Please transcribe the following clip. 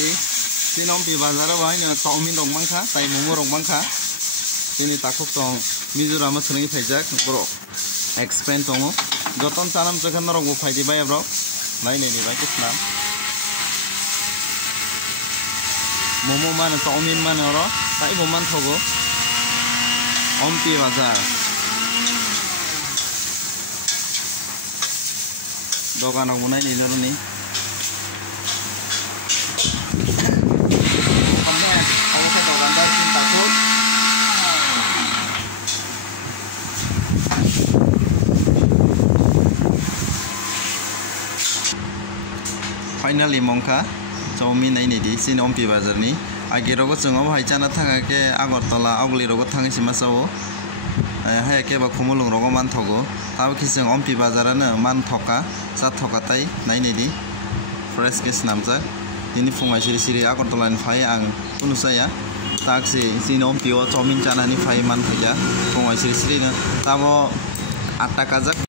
di sinom pi bazar bahai no chowmin rok mangkha tai momo rok mangkha ini takuk tong Mizoram sering phaijak borok expand tongo joton chanam chakhan rok bo phaidi bai bro nai nei ni bai kisnam momo man chowmin man ro tai bo man thogo ompi bazar dokan rok nai ni jor ni finally mongkha chowmin nai ni di sin ompi bazar ni age rogo chungo hai chana thanga ke Agartala ogli rogo thangi sima sao hai ke ba khumulung rogo man thogo tab kising ompi bazar na man thoka sa thoka tai nai ni di fresh ke snamjak ini fungai siri siri Agartala ni phai ang unusaya taksi sin ompi o chowmin chana ni phai man thaja fungai siri siri na tabo 8 taka jak